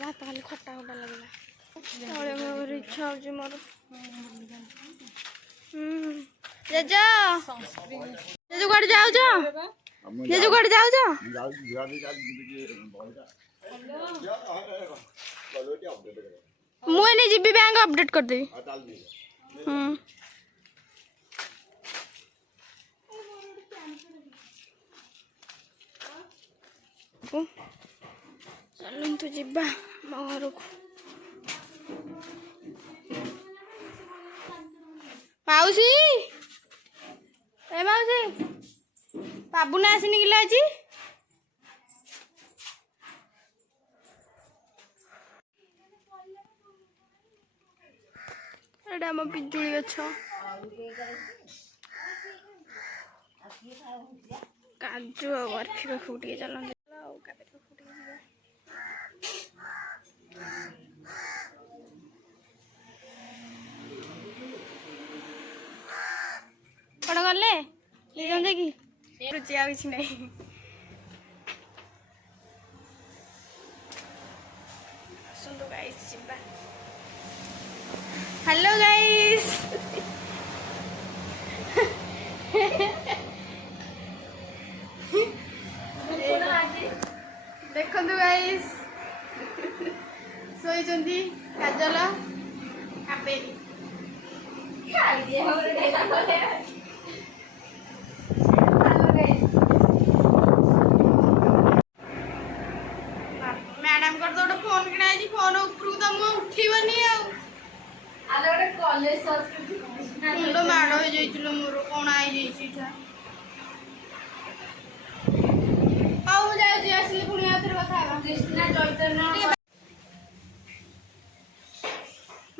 भात खाली खटा खटा लगला इच्छा हो मोर जेजो जेजो कुआडे जाउछ जेजो कुआडे जाउछ मुझे जीबी बैंक अपडेट कर देवी चलतु जीवा मो घर को माउसी ए माउसी बाबू ना आसनी किला आज एटा आम पिजुली गछ काजू और बर्फी पाखु टे चल कौन गले कि रुचि आ कि नहीं आसतु गाइस जीवा हेलो गाइस देखो गाइस सोई काजल कापेरी मैडम कर तो फोन किना फोन उपरू तुमको उठीबनी कॉलेज मुंड माड़ हो मोर कौन आई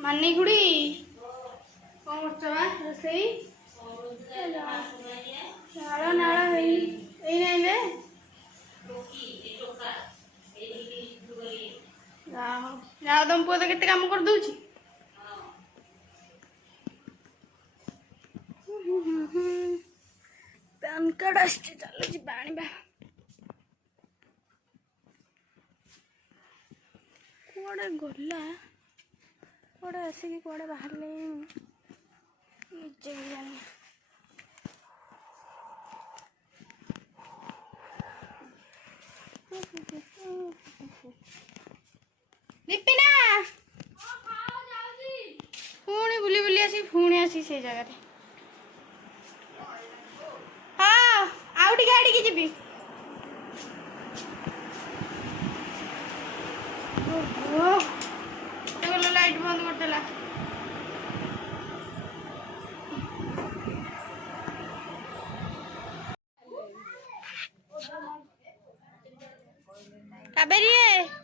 मानी गुड़ी कौन कर रोसई नाल नाल जाओ तुम पुआ तो केते काम कर दूची पैन कार्ड आसছে चलो जी पानी बा कोड़े गला कोड़े आसिक कोड़े बाहर ले निजे जानी दीपिना पुणी बुली बुली आसी पुणी आसी से जगह हाँ आउ टी गाड़ी की जीबी लाइट बंद कर देला काबेरी